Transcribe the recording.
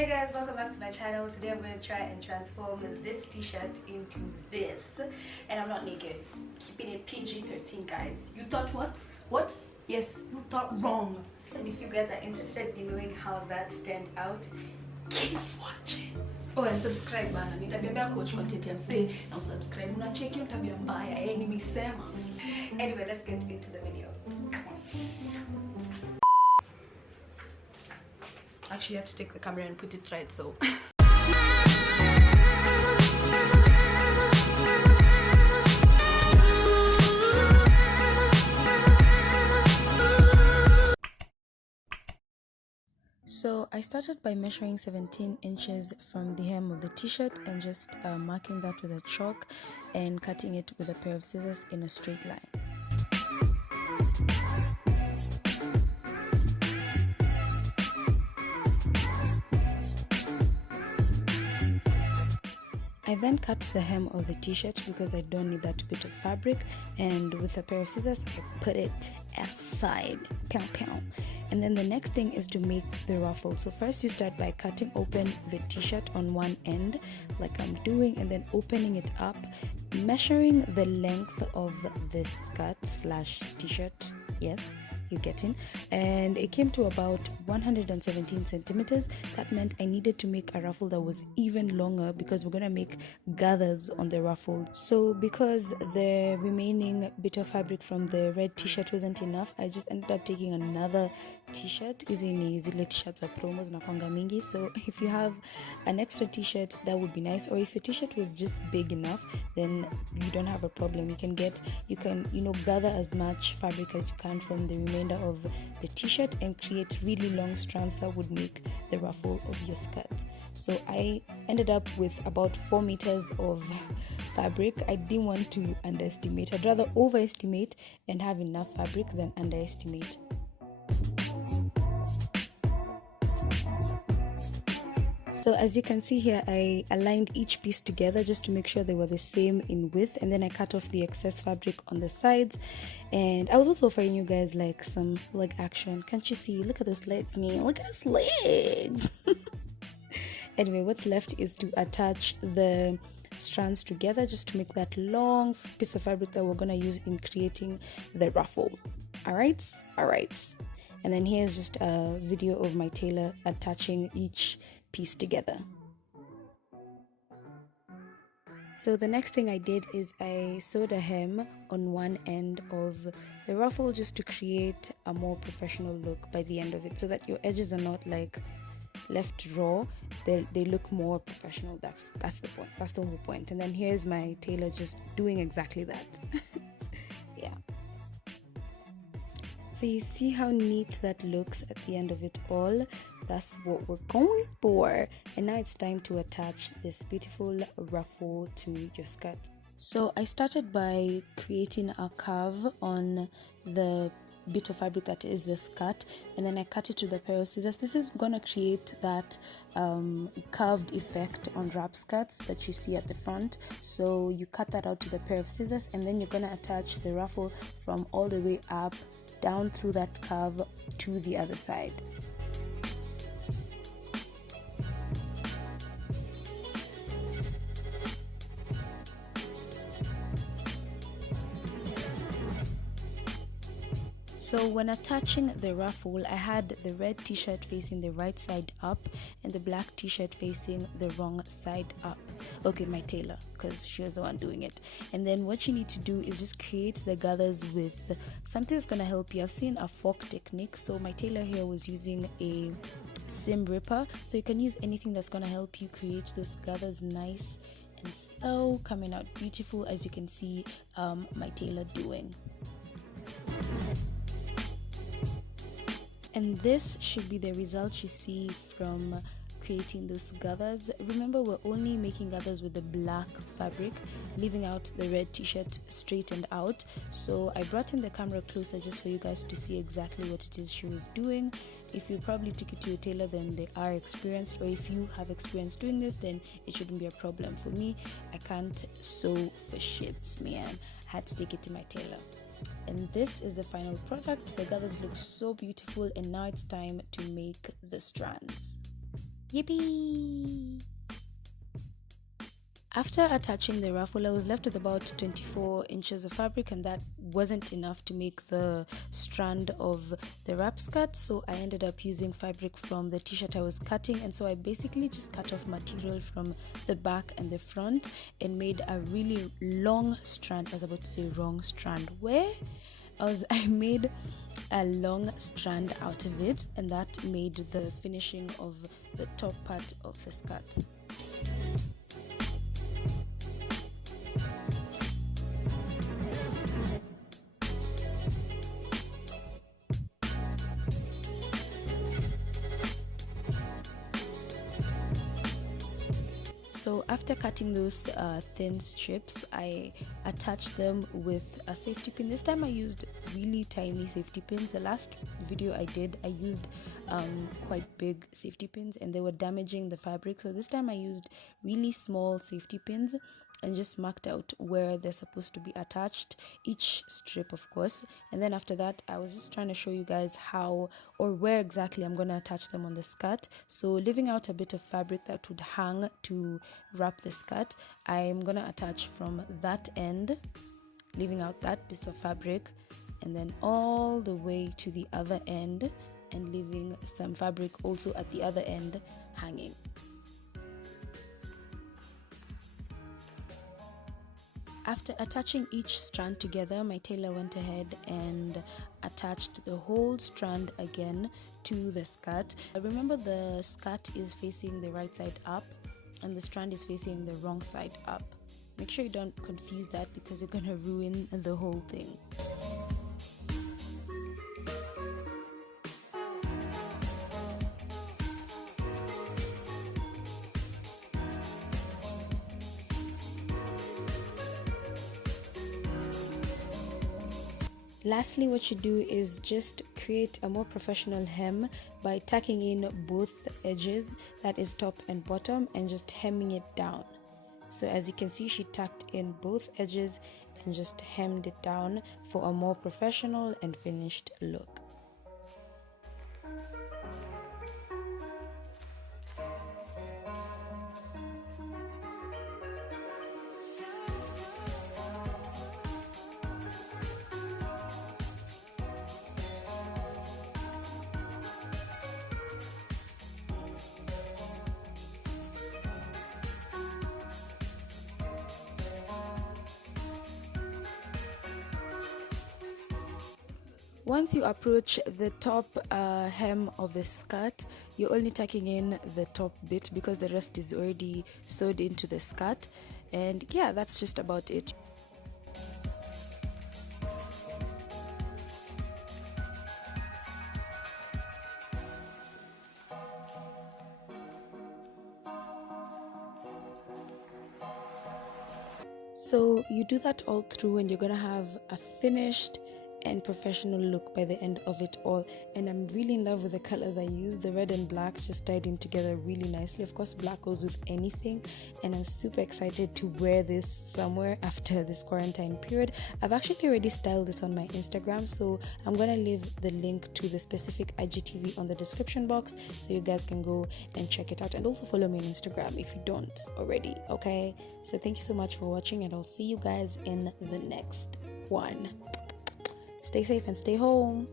Hey guys, welcome back to my channel. Today I'm going to try and transform this t-shirt into this, and I'm not naked. Keeping it PG-13, guys. You thought what? What? Yes, you thought wrong. And if you guys are interested in knowing how that stand out, keep watching. Oh, and subscribe bana. Nitabiambia coach content ya msee na subscribe. Unacheki utabia mbaya. Nimesema. Anyway, let's get into the video. Come on. Actually, I have to take the camera and put it right, so So I started by measuring 17 inches from the hem of the t-shirt and just marking that with a chalk and cutting it with a pair of scissors in a straight line. I then cut the hem of the t-shirt because I don't need that bit of fabric, and with a pair of scissors I put it aside. Pow pow. And then the next thing is to make the ruffle. So first you start by cutting open the t-shirt on one end like I'm doing, and then opening it up, measuring the length of this skirt slash t-shirt. Yes, you getting? And it came to about 117 centimeters. That meant I needed to make a ruffle that was even longer because we're gonna make gathers on the ruffle. So because the remaining bit of fabric from the red t-shirt wasn't enough, I just ended up taking another t-shirt. Hizi ni zile t-shirts za promos na kwanga mingi. So if you have an extra t-shirt, that would be nice. Or if your t-shirt was just big enough, then you don't have a problem. You can gather as much fabric as you can from the remainder of the t-shirt and create really long strands that would make the ruffle of your skirt. So I ended up with about 4 meters of fabric. I didn't want to underestimate. I'd rather overestimate and have enough fabric than underestimate. So as you can see here, I aligned each piece together just to make sure they were the same in width, and then I cut off the excess fabric on the sides. And I was also offering you guys like some leg action. Can't you see? Look at those legs, man. Look at those legs. Anyway, what's left is to attach the strands together just to make that long piece of fabric that we're gonna use in creating the ruffle. All right. And then here's just a video of my tailor attaching each piece together. So the next thing I did is I sewed a hem on one end of the ruffle just to create a more professional look by the end of it, so that your edges are not like left raw. They look more professional. That's the point. That's the whole point. And then here's my tailor just doing exactly that. Yeah. So you see how neat that looks at the end of it all. That's what we're going for. And now it's time to attach this beautiful ruffle to your skirt. So I started by creating a curve on the bit of fabric that is the skirt, and then I cut it with a pair of scissors. This is gonna create that curved effect on wrap skirts that you see at the front. So you cut that out with a pair of scissors, and then you're gonna attach the ruffle from all the way up down through that curve to the other side. So when attaching the ruffle, I had the red t-shirt facing the right side up and the black t-shirt facing the wrong side up. Okay, my tailor, because she was the one doing it. And then what you need to do is just create the gathers with something that's going to help you. I've seen a fork technique, so my tailor here was using a seam ripper. So you can use anything that's going to help you create those gathers nice and slow, coming out beautiful, as you can see my tailor doing. And this should be the result you see from creating those gathers. Remember, we're only making gathers with the black fabric, leaving out the red t-shirt straightened out. So I brought in the camera closer just for you guys to see exactly what it is she was doing. If you probably took it to your tailor, then they are experienced, or if you have experience doing this, then it shouldn't be a problem. For me, I can't sew for shits, man. I had to take it to my tailor. And this is the final product. The gathers look so beautiful, and now it's time to make the strands. Yippee! After attaching the ruffle, I was left with about 24 inches of fabric, and that wasn't enough to make the strand of the wrap skirt, so I ended up using fabric from the t-shirt I was cutting. And so I basically just cut off material from the back and the front and made a really long strand. I was about to say wrong strand. I made a long strand out of it, and that made the finishing of the top part of the skirt. So after cutting those thin strips, I attached them with a safety pin. This time I used really tiny safety pins. The last video I did, I used quite big safety pins and they were damaging the fabric. So this time I used really small safety pins and just marked out where they're supposed to be attached, each strip of course. And then after that, I was just trying to show you guys how or where exactly I'm going to attach them on the skirt. So leaving out a bit of fabric that would hang to wrap the skirt, I'm going to attach from that end, leaving out that piece of fabric, and then all the way to the other end and leaving some fabric also at the other end hanging. After attaching each strand together, my tailor went ahead and attached the whole strand again to the skirt. Remember, the skirt is facing the right side up and the strand is facing the wrong side up. Make sure you don't confuse that because you're gonna ruin the whole thing. Lastly, what you do is just create a more professional hem by tucking in both edges, that is top and bottom, and just hemming it down. So as you can see, she tucked in both edges and just hemmed it down for a more professional and finished look. Once you approach the top hem of the skirt, you're only tucking in the top bit because the rest is already sewed into the skirt. And yeah, that's just about it. So you do that all through and you're gonna have a finished and professional look by the end of it all. And I'm really in love with the colors I used. The red and black just tied in together really nicely. Of course, black goes with anything, and I'm super excited to wear this somewhere after this quarantine period. I've actually already styled this on my Instagram, so I'm gonna leave the link to the specific IGTV on the description box so you guys can go and check it out, and also follow me on Instagram if you don't already. Okay, so thank you so much for watching, and I'll see you guys in the next one. Stay safe and stay home.